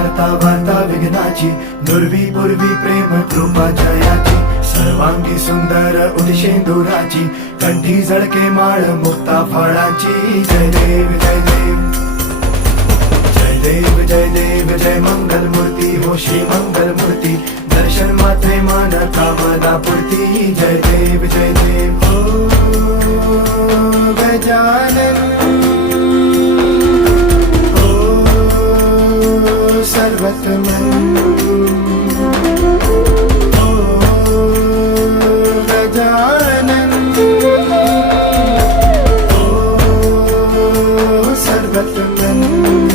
हरता वार्ता विघ्नाची, नुरवी पूर्वी प्रेम कृपा जयाची, सर्वांगी सुंदर उदिशेंदुराची, कंठी झळके माळ मुक्ता फळाची. जय देव जय देव जय देव जय देव जय मंगल मूर्ती हो श्री मंगल मूर्ती, दर्शन मात्रे मन कामना पूर्ती. जय देव जय देव हो गजानन हो सर्वतमन हो गजानन हो सर्वतमन.